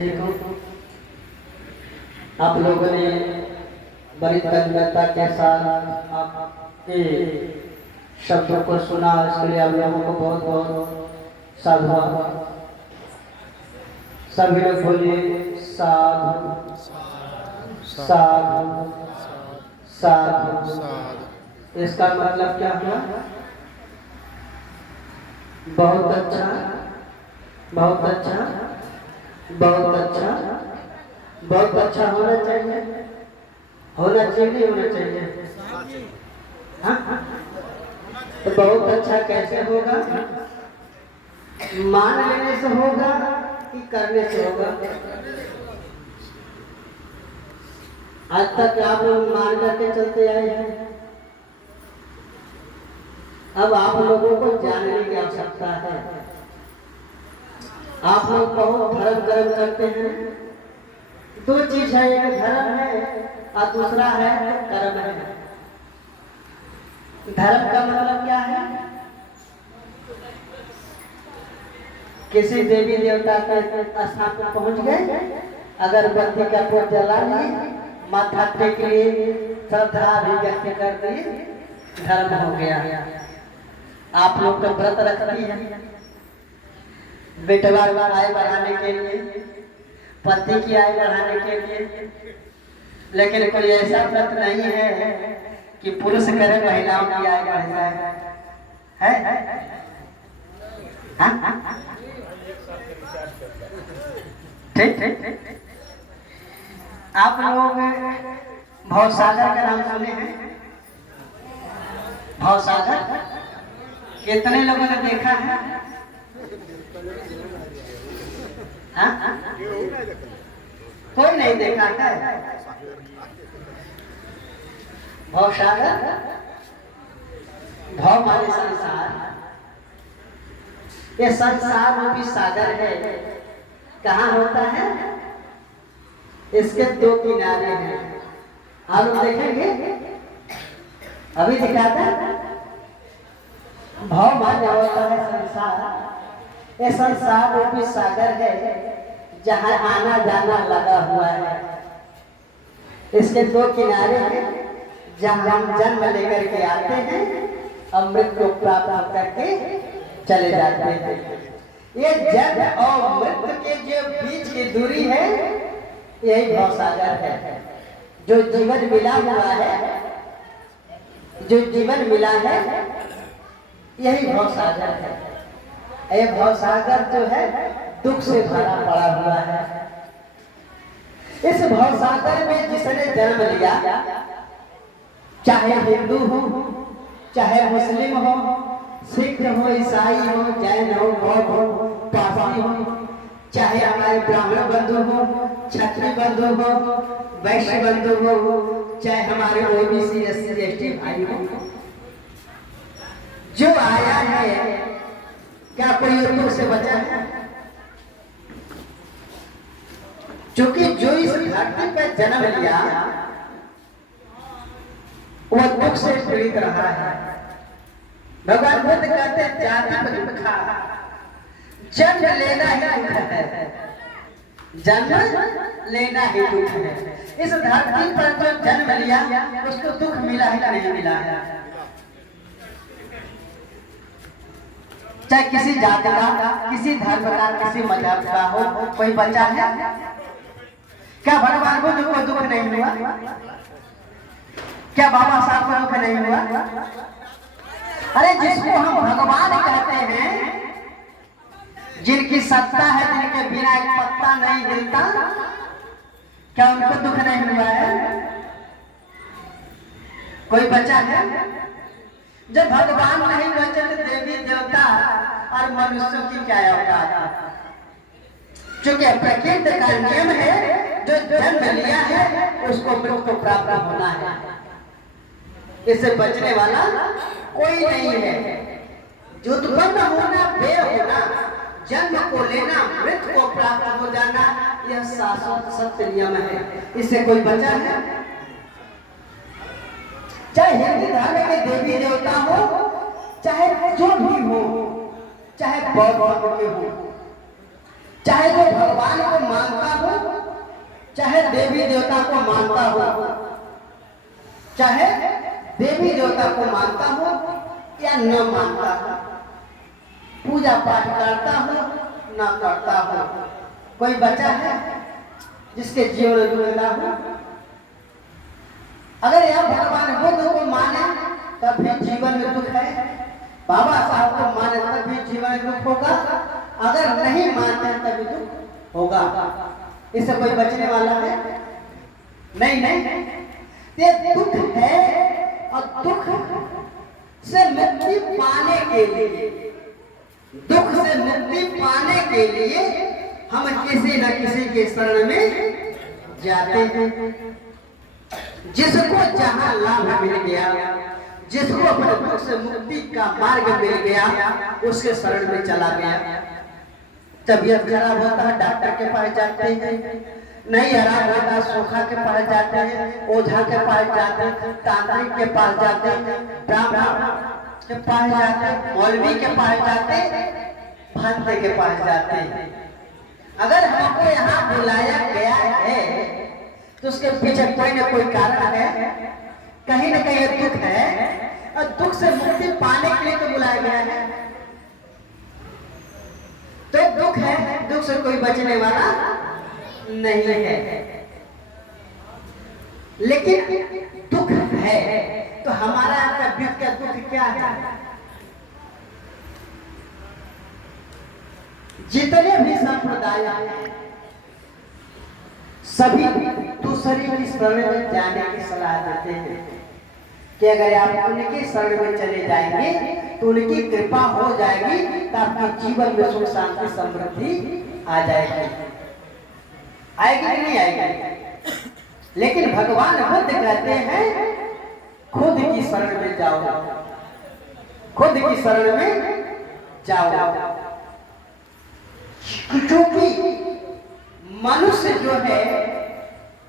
आप लोगों ने बड़ी तन्मयता के साथ आपके शब्दों को सुना, इसके लिए आप लोगों को बहुत बहुत साधुवाद। सभी लोग बोलिए साधु साधु साधु। इसका मतलब क्या हुआ? बहुत अच्छा, बहुत अच्छा, बहुत अच्छा, बहुत अच्छा होना चाहिए। होना चाहिए नहीं होना चाहिए? हाँ, तो बहुत अच्छा कैसे होगा? मान लेने से होगा कि करने से होगा? आज तक आप लोग मान करके चलते आए हैं, अब आप लोगों को जानने की आवश्यकता है। आप लोग बहुत धर्म कर्म करते हैं। दो चीज है, एक धर्म है और दूसरा है कर्म है। धर्म का मतलब क्या है? किसी देवी देवता के स्थान पर पहुंच गए, अगरबत्ती का पुष्प जला लिए, माथा टेक लिए, श्रद्धा अभिव्यक्त कर दी, धर्म हो गया। आप लोग तो व्रत रखती हैं बेटवा आय बढ़ाने के लिए, पति की आय बढ़ाने के लिए, लेकिन कोई ऐसा व्रत नहीं है कि पुरुष करे महिलाओं की आय बढ़ जाए, है? ठीक। आप लोग भवसागर का नाम सुने हैं? भवसागर कितने लोगों ने देखा है? हाँ? कोई नहीं देखा है। भवसागर, भव माने संसार, ये संसार रूपी सागर है। कहाँ होता है? इसके दो किनारे हैं। आप लोग देखेंगे, अभी दिखाता है। भव माने होता है संसार। ये संसार रूपी सागर है जहाँ आना जाना लगा हुआ है। इसके दो किनारे हैं जहाँ हम जन्म लेकर के आते हैं, अमृत को प्राप्त करके चले जाते हैं। ये जन्म और मृत्यु के जो बीच की दूरी है, यही भवसागर है। जो जीवन मिला हुआ है, जो जीवन मिला है, यही भवसागर है। ये भवसागर जो है दुख से भरा पड़ा हुआ है। इस भवसागर में जिसने जन्म लिया, चाहे हिंदू हो, चाहे मुस्लिम हो, सिख हो, ईसाई हो, जैन हो, बौद्ध हो, पारसी हो, चाहे हमारे ब्राह्मण बंधु हो, क्षत्रिय बंधु हो, वैश्य बंधु हो, चाहे हमारे ओबीसी एससी एसटी भाई हो, जो आया है, क्या कोई दुख से बचा है? क्योंकि जो इस धरती पर जन्म लिया वह दुख से पीड़ित रहा है। भगवान बुद्ध कहते हैं जाति दुखा, जन्म लेना ही दुख है, जन्म लेना ही दुख है। इस धरती पर जो जन्म लिया उसको दुख मिला ही नहीं मिला है। चाहे किसी जाति का, किसी धर्म का, किसी मजहब का हो, कोई बचा है? क्या भगवान बुद्ध को दुख नहीं हुआ? क्या बाबा साहब को दुख नहीं हुआ? अरे जिसको हम भगवान कहते हैं, जिनकी सत्ता है, जिनके बिना एक पत्ता नहीं हिलता, क्या उनको दुख नहीं हुआ है? कोई बचा है? जब भगवान नहीं बचे तो देवी देवता और मनुष्यों की क्या औकात? क्योंकि प्रकृति का नियम है, जो जन्म लिया है उसको मृत्यु को प्राप्त होना है। इससे बचने वाला कोई नहीं है। जो उत्पन्न होना, बेर होना, जन्म को लेना, मृत्यु को प्राप्त हो जाना, यह शाश्वत सत्य नियम है। इससे कोई बचा है? चाहे हिंदू धर्म के देवी देवता हो, चाहे जो भी हो, चाहे बौद्ध धर्म के हो, चाहे वो भगवान को मानता हो, चाहे देवी देवता को मानता हो, चाहे देवी देवता को मानता हो या न मानता हो, पूजा पाठ करता हो न करता हो, कोई बच्चा है जिसके जीवन में दुख ना हो? अगर यह भगवान बुद्ध को माने तब भी जीवन में दुख है, बाबा साहब को माने तब भी जीवन में दुख होगा, अगर नहीं मानते तभी दुख होगा। इससे कोई बचने वाला है? नहीं नहीं, ये दुख है और दुख से मुक्ति पाने के लिए, दुख से मुक्ति पाने के लिए हम किसी न किसी के शरण में जाते हैं। जिसको जहां लाभ मिल गया, जिसको अपने दुख से मुक्ति का मार्ग मिल गया, उसके शरण में चला गया। तबीयत खराब होता है डॉक्टर के पास जाते हैं, नहीं आराम होता सोखा के पास जाते हैं, ओझा के पास जाते हैं, तांत्रिक के पास जाते हैं, ब्राह्मण के पास जाते हैं, मौलवी के पास जाते हैं, भंते के पास जाते हैं। अगर हमको यहाँ बुलाया गया है तो उसके पीछे कोई न कोई कारण है, कहीं न कहीं दुख है, और दुख से मुक्ति पाने के लिए तो बुलाया गया है। तो दुख है, दुख से कोई बचने वाला नहीं है। लेकिन दुख है तो हमारा तबीयत का दुख क्या है? जितने भी संप्रदाय सभी दूसरे की शरण में जाने की सलाह देते हैं कि अगर आप उनके शरण में चले जाएंगे तो उनकी कृपा हो जाएगी, तो आपके जीवन में सुख शांति समृद्धि आ जाएगी। आएगी कि नहीं आएगी? लेकिन भगवान बुद्ध कहते हैं खुद की शरण में जाओ, खुद की शरण में जाओ। क्योंकि मनुष्य जो है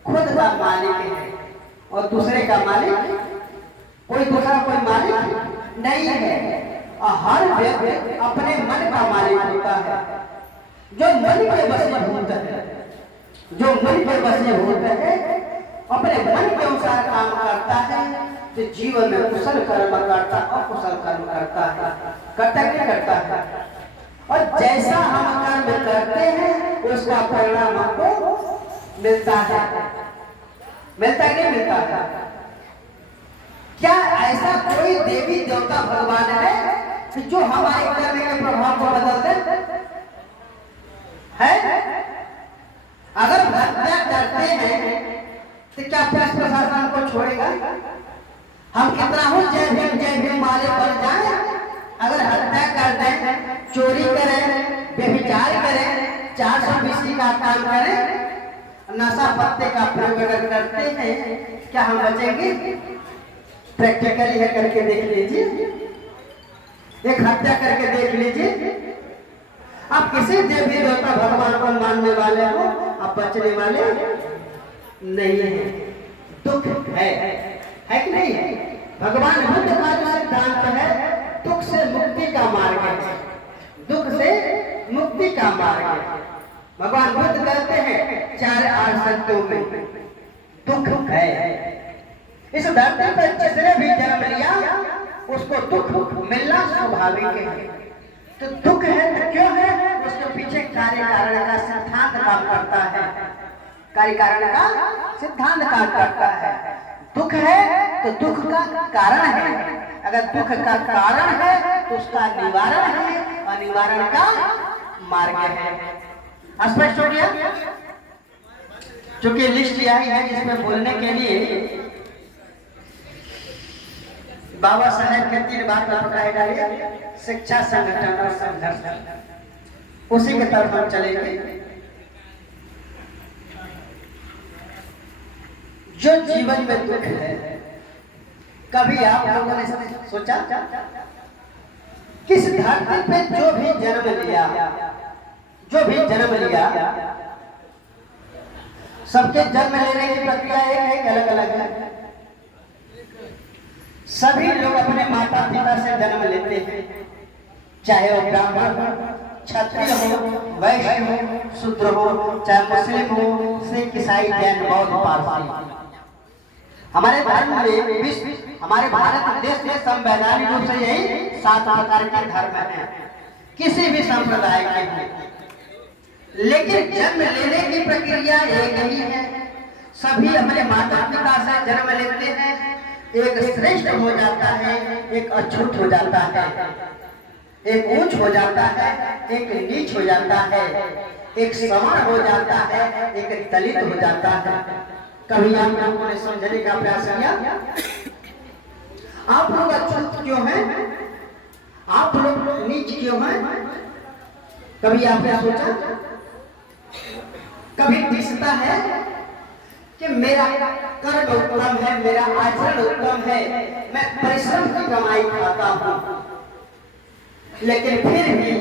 खुद का मालिक है और दूसरे का मालिक कोई दूसरा कोई मालिक नहीं है। और हर व्यक्ति अपने मन का मालिक होता है। जो मन के वशीभूत है, जो मन के वशीभूत है, अपने मन के अनुसार काम करता है, तो जीवन में कुशल कर्म करता, अकुशल कर्म करता है, करता क्या करता है। और जैसा हम कर्म करते हैं उसका परिणाम हमको मिलता है। मिलता है नहीं मिलता है? क्या ऐसा कोई देवी देवता भगवान है कि जो हमारे करने के प्रभाव को बदल दे? है? अगर हत्या करते हैं तो क्या पुलिस प्रशासन को छोड़ेगा? हम कितना हो जय भीम वाले बन जाए, अगर हत्या कर दें, चोरी करें, व्यभिचार करें, 420 का काम करें, नशा पत्ते का प्रयोग अगर करते हैं, क्या हम बचेंगे? प्रैक्टिकली है, करके देख लीजिए, एक हत्या करके देख लीजिए। आप किसी देवी देवता भगवान को मानने वाले हो, आप बचने वाले नहीं है। दुख है कि नहीं है? भगवान बुद्ध का जो सिद्धांत है दुख से मुक्ति का मार्ग है, दुख से मुक्ति का मार्ग है। भगवान बुद्ध कहते हैं 4 आसक्तों में दुख है। इस धरती पर जिसने भी जन्म लिया उसको दुख मिलना स्वाभाविक है। तो दुख है तो क्यों है? उसके पीछे कार्य कारण का सिद्धांत काम करता है, कार्य कारण का सिद्धांत काम करता है। दुख है तो दुख का कारण है, अगर दुख का कारण है तो उसका निवारण है, और निवारण का मार्ग है। स्पष्ट हो गया? चूंकि लिस्ट आई है जिसमें बोलने के लिए बाबा साहेब के 3 बात पकड़ाई डालिए, शिक्षा, संगठन और संघर्ष, उसी के तरफ हम चलेंगे। जो जीवन में दुख है, कभी आप लोगों ने सोचा किस धरती पे जो भी जन्म लिया, जो भी जन्म लिया, सबके जन्म लेने की प्रक्रिया एक अलग अलग है। सभी लोग अपने माता पिता से जन्म लेते हैं, चाहे वो ब्राह्मण हो, क्षत्रिय हो, वैश्य हो, शूद्र हो, चाहे मुस्लिम हो, सिख, ईसाई, जैन, बौद्ध, पारसी, हमारे धर्म में विश्व, हमारे भारत देश में संवैधानिक रूप से यही 7 प्रकार के धर्म हैं, किसी भी संप्रदाय के हैं। लेकिन जन्म लेने की प्रक्रिया एक ही है। सभी अपने माता पिता से जन्म लेते हैं, एक श्रेष्ठ हो जाता है, एक अछूत हो जाता है, एक ऊंच हो जाता है, एक नीच हो जाता है, एक समान हो जाता है, एक दलित हो जाता है। कभी आप लोगों ने समझने का प्रयास किया आप लोग अछूत क्यों हैं, आप लोग नीच क्यों हैं? कभी आपने सोचा? कभी दिखता है कि मेरा कर्म उत्तम है, मेरा आचरण उत्तम है, मैं परिश्रम की कमाई खाता हूं, लेकिन फिर भी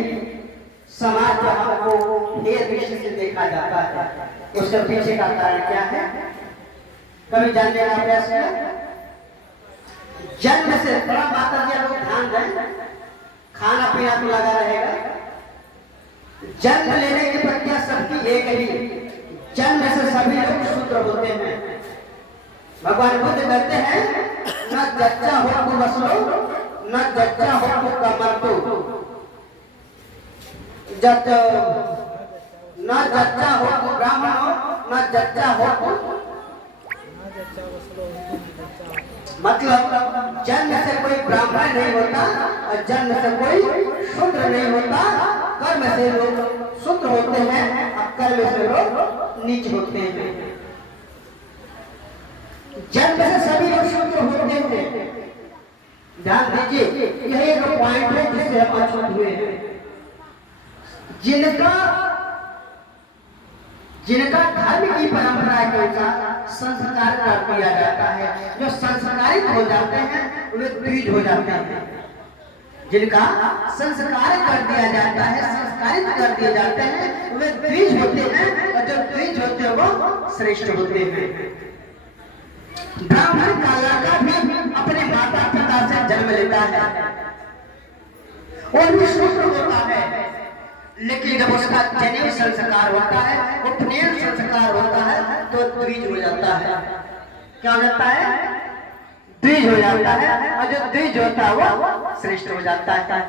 समाज में हमको हेय दृष्टि से देखा जाता है। उसके पीछे का कारण क्या है? कभी जानने का प्रयास किया? जन्म से थोड़ा माता जी लोग ध्यान दें, खाना पीना तो लगा रहेगा। जन्म लेने की प्रक्रिया सबकी एक ही, जन्म से सभी लोग शूद्र होते हैं। भगवान बुद्ध कहते हैं न जच्चा हो तो वसलो, न जच्चा हो तो कमर्तो, न जच्चा हो तो ब्राह्मण हो, न जच्चा हो तो, मतलब जन्म से कोई ब्राह्मण नहीं होता और जन्म से कोई शूद्र नहीं होता। कर्म से लोग शूद्र होते हैं और कर्म से लोग नीच होते हैं। जन्म से सभी लोग शूद्र होते हैं। ध्यान दीजिए, यही एक पॉइंट है जिससे हम अछूत हुए हैं। जिनका धर्म की परंपरा के अनुसार संस्कार कर दिया जाता है, जो संस्कारित हो जाते हैं वे द्विज हो जाते हैं। जिनका संस्कार कर दिया जाता है, संस्कारित कर दिए जाते हैं, वे द्विज होते हैं, और जो द्विज होते हैं वो श्रेष्ठ होते हैं। ब्राह्मण का लड़का भी अपने माता पिता से जन्म लेता है और भी शूद्र होता है, लेकिन जब उसका जनेऊ संस्कार होता है, उपनयन संस्कार होता है, तो द्विज हो जाता है। क्या हो जाता है? द्विज हो जाता है, और जो द्विज होता है वो श्रेष्ठ हो जाता है।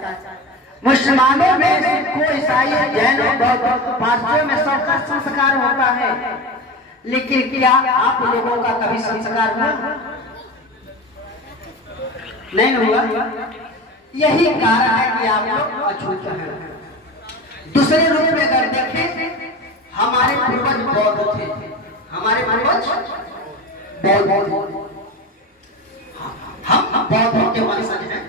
मुसलमानों में, सिखों, ईसाइयों, जैनों, बौद्धों, पारसियों में सबका संस्कार होता है, लेकिन क्या आप लोगों का कभी संस्कार हुआ? नहीं हुआ। यही कारण है कि आप लोग अछूत हैं। दूसरे रूप में अगर देखें, हमारे पूर्वज बौद्ध थे, हमारे पूर्वज बौद्ध, हम बौद्धों के वंशज हैं।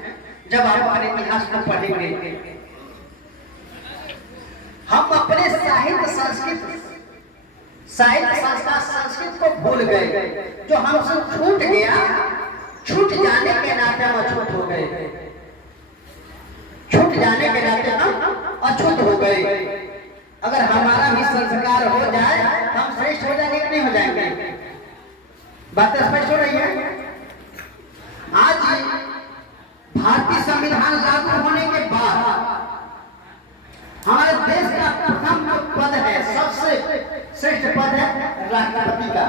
जब आप हमारे इतिहास को पढ़ेंगे, हम अपने साहित्य संस्कार संस्कृत को भूल गए, जो हमसे छूट गया। छूट जाने के नाते हम अछूत हो गए, छूट जाने के नाते हम अछूत हो गए। अगर हमारा भी संस्कार हो जाए, हम श्रेष्ठ हो जाएंगे कि नहीं हो जाएंगे? बात स्पष्ट हो रही है। आज भारतीय संविधान लागू होने के बाद हमारे देश का प्रथम पद है, सबसे श्रेष्ठ पद है राष्ट्रपति का।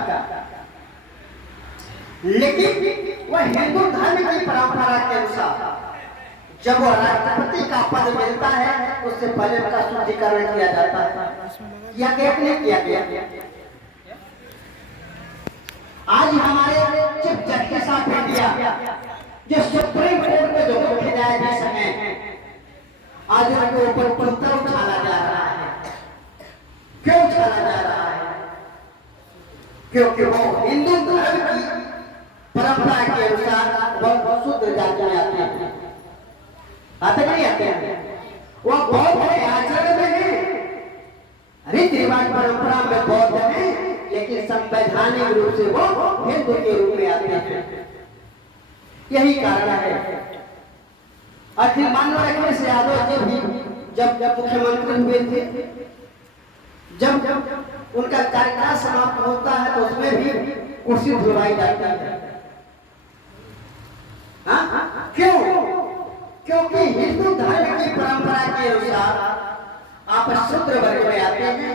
लेकिन वह हिंदू धर्म की परंपरा के अनुसार जब वो राष्ट्रपति का पद मिलता है, उससे पहले उसका शुद्धिकरण किया जाता है। यह नहीं किया गया। आज हमारे चीफ जस्टिस ऑफ इंडिया, जो सुप्रीम कोर्ट के जो मुख्य न्यायाधीश हैं, आज उनके ऊपर पत्थर उछाला जा रहा है। क्यों उछाला जा रहा है? क्योंकि वो हिंदू धर्म की परंपरा के अनुसार बहुत शुद्ध जाति में आते हैं। आते नहीं आते हैं? वो बौद्ध है, आचरण में है, रीति रिवाज परंपरा में बौद्ध है, लेकिन संवैधानिक रूप से वो हिंदू के रूप में आते हैं। यही कारण है। अखिल मानव अखिलेश यादव जी भी जब मुख्यमंत्री हुए थे, जब उनका कार्यकाल समाप्त होता है तो उसमें भी कुर्सी धुलवाई जाती है। क्यों? क्योंकि हिंदू धर्म की परंपरा के अनुसार आप शूद्र वर्ग में आते हैं।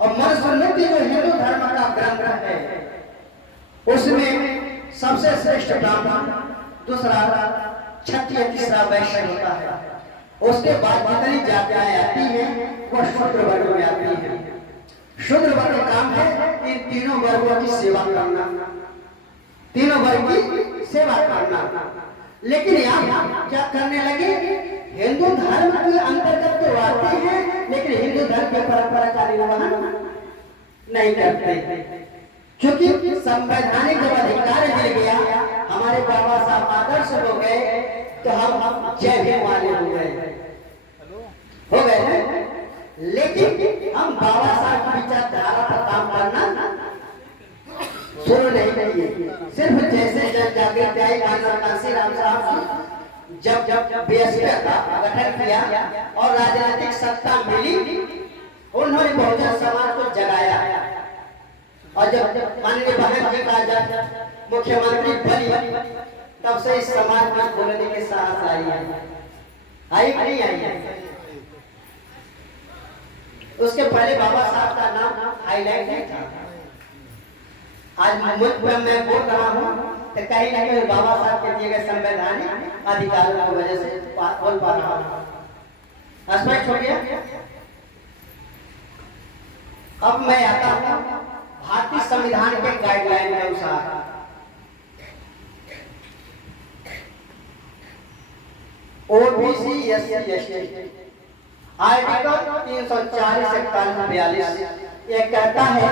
और मनुस्मृति जो हिंदू धर्म का ग्रंथ है उसमें सबसे श्रेष्ठ ब्राह्मण, दूसरा क्षत्रिय, तीसरा वैश्य होता है। उसके बाद जितनी जातियां आती हैं वो शूद्र वर्ग में आती हैं। शूद्र वर्ग का काम है इन तीनों वर्गों की सेवा करना, तीनों वर्ग की सेवा करना। लेकिन यहाँ क्या करने लगे, हिंदू धर्म के अंतर्गत तो आते हैं लेकिन हिंदू धर्म की परंपरा का निर्वहन नहीं करते। क्योंकि संवैधानिक जब अधिकार मिल गया, हमारे बाबा साहब आदर्श हो गए, तो हम जय भीम वाले हो गए। लेकिन हम बाबा साहब की विचारधारा पर काम करना शुरू नहीं किए। सिर्फ जैसे जब जागृति आई काशी राम साहब जब बीएसपी का गठन किया और राजनीतिक सत्ता मिली, उन्होंने बहुजन समाज को जगाया। और जब माननीय बहन जी का जब मुख्यमंत्री बनी, तब से इस समाज में बोलने के साहस आई नहीं आई। उसके पहले बाबा साहब का नाम हाईलाइट नहीं था। आज मुल्क में मैं बोल रहा हूँ तो कहीं ना कहीं बाबा साहब के दिए गए संवैधानिक अधिकारों की वजह से बोल पा रहा हूँ। स्पष्ट हो गया। अब मैं आता हूँ भारतीय संविधान के गाइडलाइन के अनुसार। ओबीसी एससी एसटी आर्टिकल 340 से 41 यह कहता है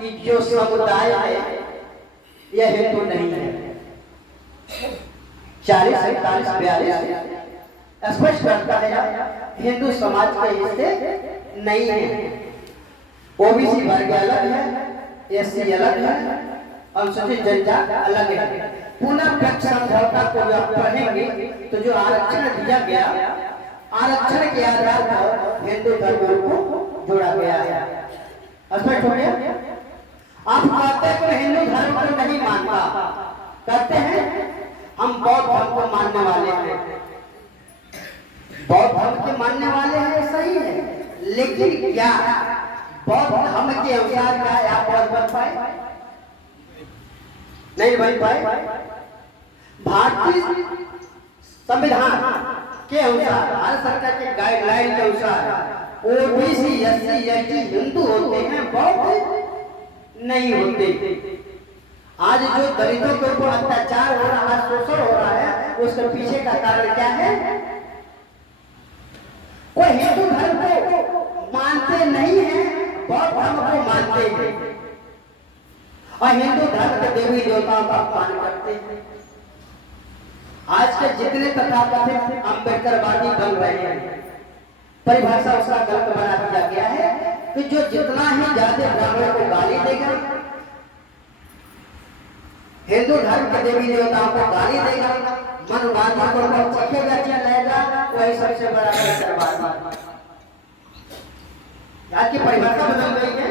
कि जो समुदाय है यह हिंदू नहीं है। 40 से 42 स्पष्ट करता है हिंदू समाज के हिस्से नहीं है। ओबीसी वर्ग अलग है, एससी अलग है, अनुसूचित जनजाति अलग है। पुनः समझौता को आप पढ़ेंगे तो जो आरक्षण दिया गया, आरक्षण के आधार पर हिंदू धर्म को जोड़ा गया है। स्पष्ट हो गया। आप कहते हैं कि हिंदू धर्म को नहीं मानता, कहते हैं हम बौद्ध धर्म को मानने वाले हैं। बौद्ध धर्म के मानने वाले हैं, सही है, लेकिन क्या बौद्ध धर्म के अनुसार क्या आप बौद्ध बन पाए? नहीं बन पाए। भारतीय संविधान के अनुसार, भारत सरकार के गाइडलाइन के अनुसार ओबीसी एससी एसटी हिंदू होते हैं, बौद्ध नहीं होते। आज जो दलितों के ऊपर अत्याचार हो रहा है, शोषण हो रहा है, उसके पीछे का कारण क्या है? कोई हिंदू धर्म को मानते नहीं है, बौद्ध धर्म को मानते हैं और हिंदू धर्म के देवी देवताओं का अपमान करते हैं। आज के जितने तथाकथित अम्बेडकरवादी बन रहे हैं, परिभाषा उसका गलत बना दिया गया है कि जो जितना ही ज्यादा ब्राह्मण को गाली देगा, हिंदू धर्म के देवी देवताओं को गाली देगा, मनवादी को चखेगा चलेगा, वही सबसे बड़ा अम्बेडकरवादी। आज की परिभाषा बदल गई है।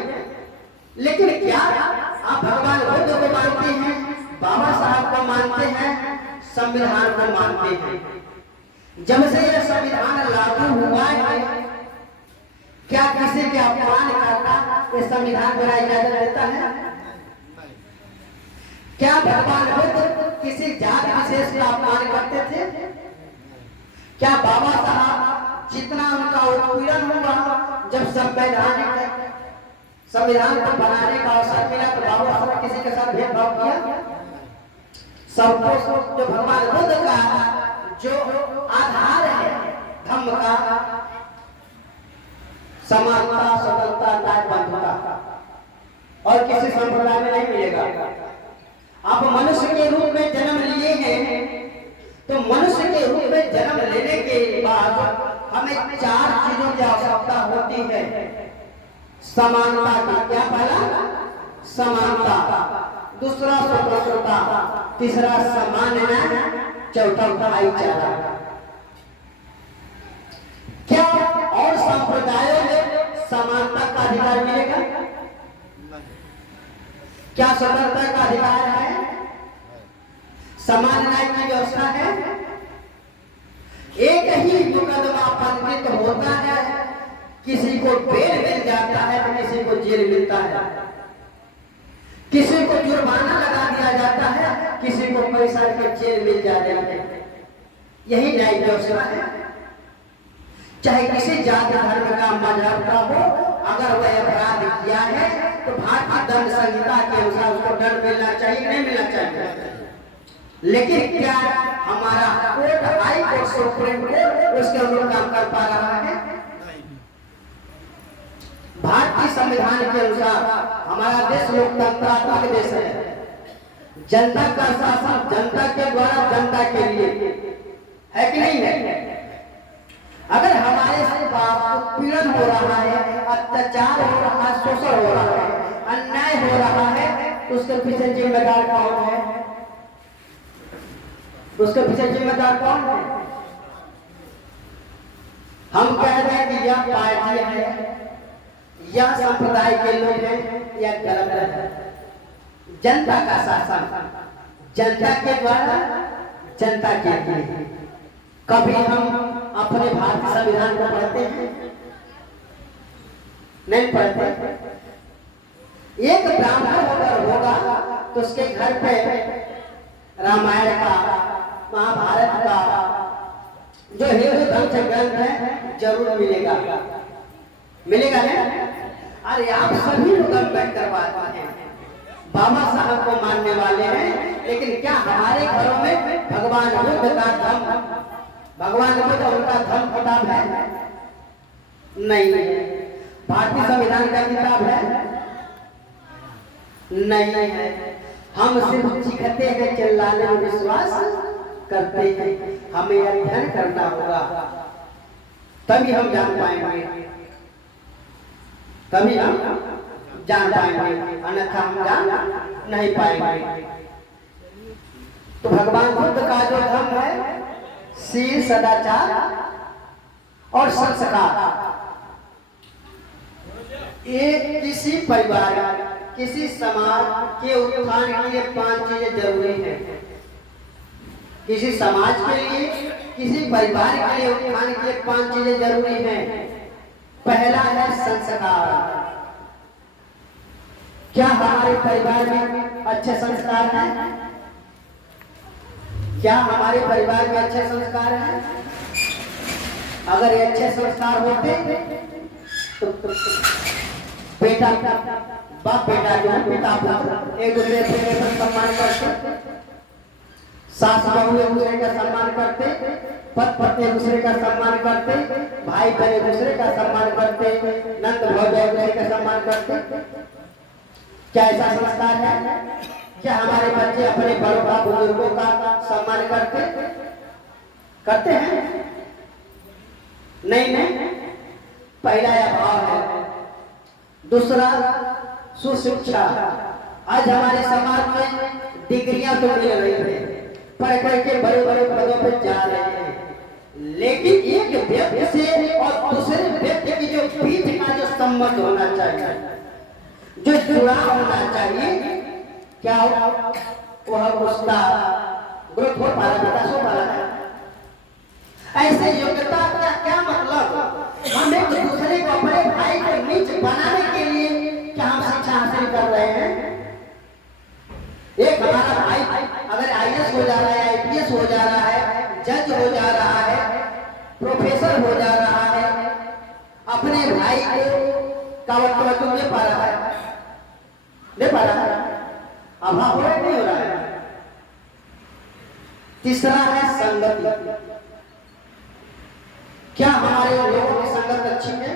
लेकिन क्या आप भगवान बुद्ध को मानते हैं, बाबा साहब को मानते हैं, संविधान को मानते हैं? जब से यह संविधान लागू हुआ है, क्या किसी के अपमान करना ये संविधान बना इजाजत देता है? क्या भगवान बुद्ध किसी जाति विशेष का अपमान करते थे? क्या बाबा साहब जितना उनका उत्पीड़न हुआ, जब संविधान को बनाने का अवसर मिला तो बाबा साहब किसी के साथ भेदभाव किया? सबको जो भगवान बुद्ध का जो आधार है धम्म का, समानता, स्वतंत्रता, न्याय, बंधुता, और किसी संप्रदाय में नहीं मिलेगा। आप मनुष्य के रूप में जन्म लिए हैं, तो मनुष्य के रूप में जन्म लेने के बाद हमें 4 चीजों की आवश्यकता होती है। समानता का क्या? पहला समानता, दूसरा स्वतंत्रता, तीसरा समान न्याय, चौथा भाईचारा। क्या और संप्रदायों में समानता का अधिकार मिलेगा? क्या स्वतंत्रता का अधिकार है? समान न्याय की व्यवस्था है? एक ही मुकदमा पंडित होता है किसी को बेल मिल जाता है तो किसी को जेल मिलता है, किसी को जुर्माना लगा दिया जाता है, किसी को पैसा के जेल मिल जाता है। यही न्यायिक व्यवस्था है। चाहे किसी जाति धर्म का मजहब का हो, अगर वह अपराध किया है तो भारतीय दंड संहिता के अनुसार उसको दंड मिलना चाहिए, नहीं मिलना चाहिए। लेकिन क्या हमारा court, high court, supreme court उसके अनुरूप काम कर पा रहा है? भारतीय संविधान के अनुसार हमारा देश लोकतंत्रात्मक देश है। जनता का शासन जनता के द्वारा जनता के लिए है कि नहीं है? अगर हमारे से उत्पीड़न हो रहा है, अत्याचार हो रहा है, शोषण हो रहा है, अन्याय हो रहा है, तो उसके पीछे जिम्मेदार कौन है? उसके पीछे जिम्मेदार कौन है? हम कह रहे हैं कि यह पार्टी है, यह संप्रदाय के लोग हैं, यह गलत है। जनता का शासन जनता के द्वारा जनता के लिए। कभी हम अपने भारतीय संविधान को पढ़ते हैं? नहीं पढ़ते। एक ब्राह्मण अगर होगा तो उसके घर पे रामायण का, महाभारत का जो हिंदू धर्म से ग्रंथ है जरूर मिलेगा। मिलेगा नहीं? अरे आप सभी लोग अम्बेडकर करवाते हैं, बाबा साहब को मानने वाले हैं, लेकिन क्या हमारे घरों में भगवान बुद्ध का धर्म, भगवान बुद्ध उनका धर्म किताब है? नहीं। भारतीय संविधान का किताब है? नहीं है। हम सिर्फ चिखते हैं, चिल्लाने में विश्वास करते हैं। हमें अध्ययन करना होगा, तभी हम जान पाएंगे, तभी हम जान पाएंगे, अन्यथा हम जान नहीं पाएंगे। तो भगवान बुद्ध का जो धर्म है, शील, सदाचार और संस्कार, ये किसी परिवार, किसी समाज के उत्थान के लिए 5 चीजें जरूरी हैं। किसी समाज के लिए, किसी परिवार के लिए उत्थान के लिए 5 चीजें जरूरी हैं। पहला है संस्कार। क्या हमारे परिवार में अच्छे संस्कार हैं? क्या हमारे परिवार में अच्छे संस्कार हैं? अगर ये अच्छे संस्कार होते तो बेटा, बाप बेटा जो है, पिता एक दूसरे का सम्मान करते, सास बहू एक दूसरे का सम्मान करते, पति पत्नी एक दूसरे का सम्मान करते, भाई बहन एक दूसरे का सम्मान करते, नंद भौजाई एक दूसरे का सम्मान करते। क्या ऐसा संस्कार है? क्या हमारे बच्चे अपने बड़ों का, बुजुर्गों का सम्मान करते हैं? नहीं। पहला यह भाव है। दूसरा, सुशिक्षा। आज हमारे समाज में डिग्रियां तो मिल रही है, पढ़ करके बड़े बड़े पदों पर जा रहे हैं, लेकिन एक व्यक्ति से और दूसरे व्यक्ति की जो बीच का जो संबंध होना चाहिए, जो जुड़ाव होना चाहिए, क्या वह उसका ग्रोथ हो पा रहा है, विकास हो पा रहा है? ऐसे योग्यता का क्या मतलब? हम एक दूसरे को, अपने भाई को नीच बनाने के लिए क्या हम शिक्षा हासिल कर रहे हैं? एक हमारा भाई अगर आईएएस हो जा रहा है, आईपीएस हो जा रहा है, जज हो जा रहा है, प्रोफेसर हो जा रहा है, अपने भाई को तवज्जो दे पा रहा है? दे पा रहा है? अभाव हो रहा है, नहीं हो रहा है? तीसरा है संगति। क्या हमारे लोगों की संगत अच्छी है?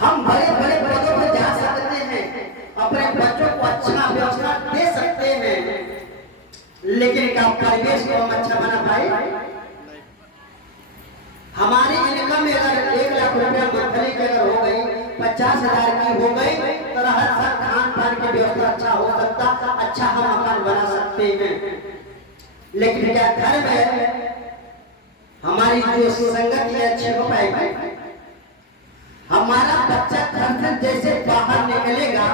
हम बड़े बड़े पदों पर जा सकते हैं, अपने बच्चों को अच्छा व्यवस्था दे सकते हैं, लेकिन क्या परिवेश को हम अच्छा बना पाए? हमारी इनकम अगर 1 लाख रुपया मंथली की अगर हो गई, 50,000 की हो गई, तो हर साल खान पान की व्यवस्था अच्छा हो सकता, अच्छा हम मकान बना सकते हैं। लेकिन क्या घर में हमारी जो संगति अच्छी हो पाएगी? हमारा बच्चा घर से जैसे बाहर निकलेगा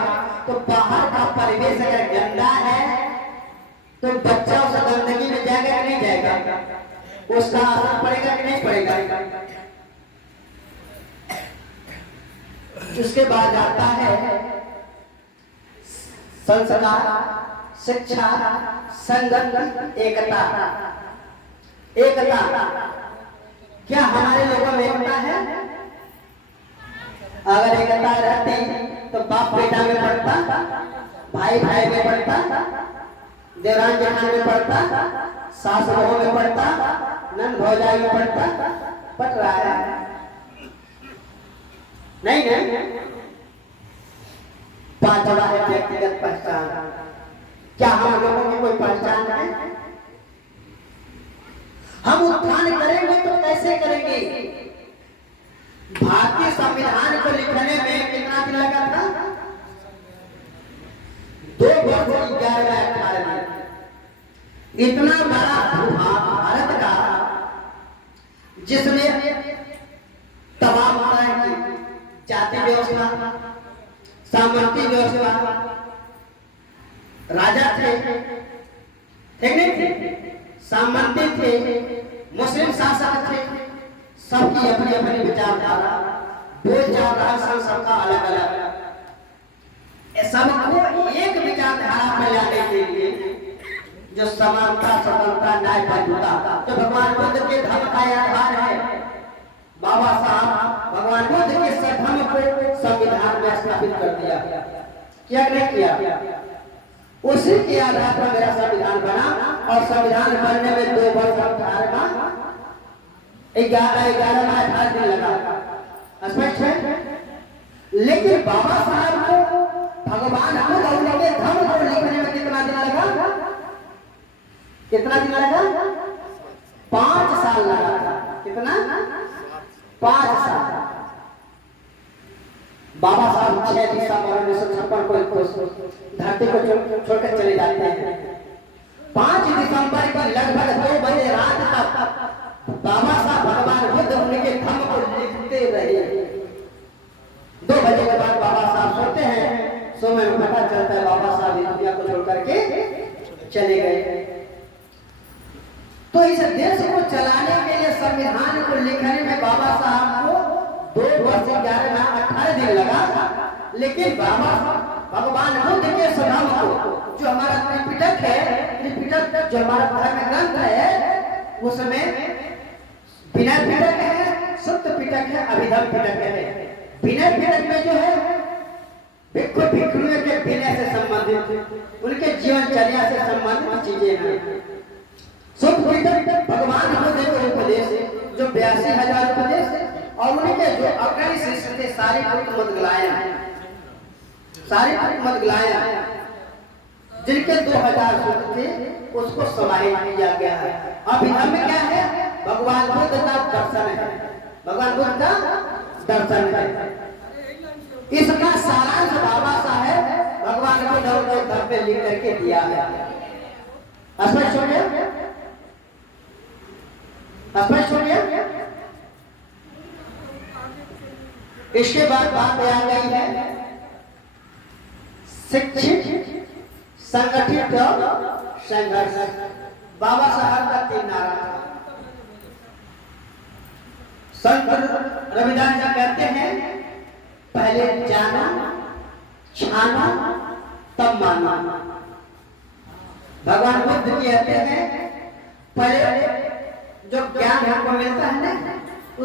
तो बाहर का परिवेश अगर गंदा है तो बच्चा उस गंदगी में जाएगा नहीं जाएगा? उसका असर पड़ेगा कि नहीं पड़ेगा। उसके बाद आता है संस्कार, शिक्षा, संगत, एकता। एकता क्या हमारे लोगों में एकता है? अगर एकता रहती तो बाप बेटा में पड़ता, भाई भाई में पड़ता, देवरान जेठान में पड़ता, सास बहू में पड़ता, नंद भौजाई में पड़ता, पट रहा है नहीं नहीं। पांचवा है व्यक्तिगत पहचान। क्या हम लोगों की कोई पहचान है? हम उत्थान करेंगे तो कैसे करेंगे? भारतीय संविधान को लिखने में कितना दिन लगा था? 2 वर्ष 11-18 दिन। इतना बड़ा भूभाग भारत का, जिसमें तमाम तरह की जाति व्यवस्था, सामंती व्यवस्था, राजा थे, ठीक नहीं थे, सामंती थे, मुस्लिम शासक थे, सबकी अपनी अपनी विचारधारा, बोलचाल, सबका अलग अलग। सबको एक विचारधारा में लाने के लिए जो समानता, स्वतंत्रता, न्याय, बंधुता, जो भगवान बुद्ध के धर्म का आधार है, बाबा साहब भगवान बुद्ध के धर्म को संविधान में स्थापित कर दिया। क्या नहीं किया? उसी के आधार पर मेरा संविधान बना, और संविधान बनने में 2 वर्ष 18 माह 18 दिन लगा। स्पष्ट है? लेकिन बाबा साहब को भगवान को उनके धर्म को लिखने में कितना दिन लगा? कितना दिन लगा? 5 साल लगा था। कितना? 5 साल। बाबा साहब 6 दिसंबर 1956 को धरती को छोड़कर चले जाते हैं। 5 दिसंबर को लगभग 2 बजे रात तक बाबा साहब भगवान बुद्ध उनके धर्म को लिखते रहे। 2 बजे के बाद बाबा साहब सोते हैं। समय में पता चलता है बाबा साहब इस दुनिया को छोड़ करके चले गए। तो इस देश को चलाने के लिए, संविधान को लिखने में बाबा साहब को 2 वर्ष 11-18 दिन लगा। लेकिन बाबा भगवान बुद्ध के धर्म को, जो हमारा त्रिपिटक है, त्रिपिटक जो हमारा धर्म ग्रंथ है, उसमें विनय पिटक है, सुत्त पिटक है, अभिधर्म पिटक है। विनय पिटक में जो है भिक्षु भिक्षुओं के विनय से संबंधित, उनके जीवनचर्या से संबंधित चीजें हैं। सुत्त पिटक भगवान बुद्ध के उपदेश, जो 82,000 उपदेश, और उनके जो अग्रणी शिष्य थे सारिपुत्र मदगलायन, जिनके 2000 सूत्र थे, उसको समाहित किया गया है। अभिधर्म में क्या है? भगवान बुद्ध का दर्शन है। भगवान बुद्ध का दर्शन है। इसका सारांश बाबा साहब भगवान बुद्ध और धर्म में लिख करके दिया है। स्पष्ट हो गया? स्पष्ट हो गया? इसके बाद बात आ गई है शिक्षित, संगठित और संघर्ष। बाबा साहब का 3 नारा था। संत रविदास जी कहते हैं, पहले जाना, छाना, तब माना। भगवान बुद्ध कहते हैं, पहले जो ज्ञान हमको मिलता है ना,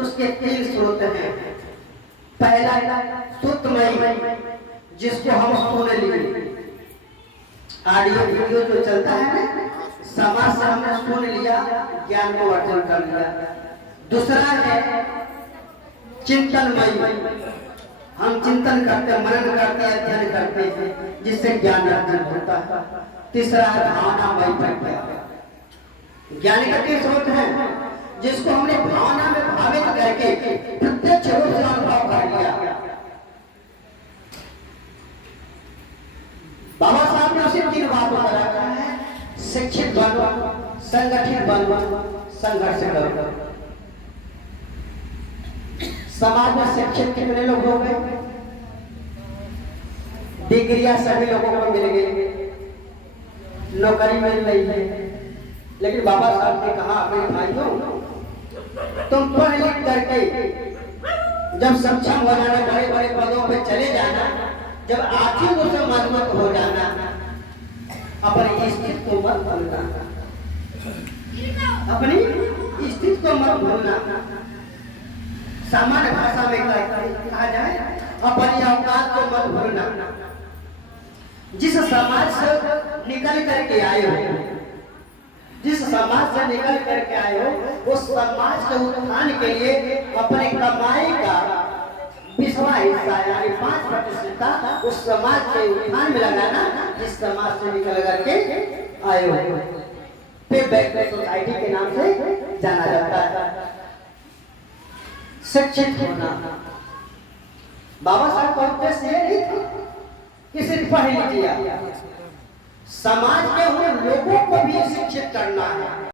उसके 3 स्रोत हैं। पहला सुतमयी, जिसको हम सुन लिए, ऑडियो वीडियो जो चलता है ना, समाज से हमने सुन लिया, ज्ञान को अर्जन कर लिया। दूसरा है चिंतनमयी, हम चिंतन करते, मनन करते, अध्ययन करते हैं, जिससे ज्ञान अर्जन होता है। तीसरा है भावनामयी प्रज्ञा। ज्ञान का 3 स्रोत है, जिसको हमने भावना में भावित करके प्रत्यक्ष रूप से अनुभव कर लिया। बाबा साहब ने उसे 3 बातों पर रखा है, शिक्षित बनो, संगठित बनो, संघर्ष करो। समाज में शिक्षित कितने लोग हो गए? डिग्रियां सभी लोगों को मिल गई, नौकरी मिल रही है, लेकिन बाबा साहब ने कहा अपने भाइयों, तुम पढ़ लिख करके जब सक्षम हो जाना, बड़े बड़े पदों पे चले जाना, जब आर्थिक रूप से मजबूत हो जाना, अपनी स्थिति को मत भूलना, अपनी स्थिति को मत भूलना। सामान्य भाषा में कहा जाए, अपनी औकात को मत भूलना। जिस समाज से निकल करके आए हो, जिस समाज से निकल करके आए हो, उस समाज के उत्थान के लिए अपने कमाई का 20वां हिस्सा यानी 5% उस समाज के उत्थान में लगाना जिस समाज से निकल करके आए हो। फिर बैकवर्ड सोसाइटी के नाम से जाना जाता है। शिक्षित होना, बाबा साहब का उद्देश्य ये नहीं था कि सिर्फ पढ़ लीजिए, समाज के उन लोगों को भी शिक्षित करना है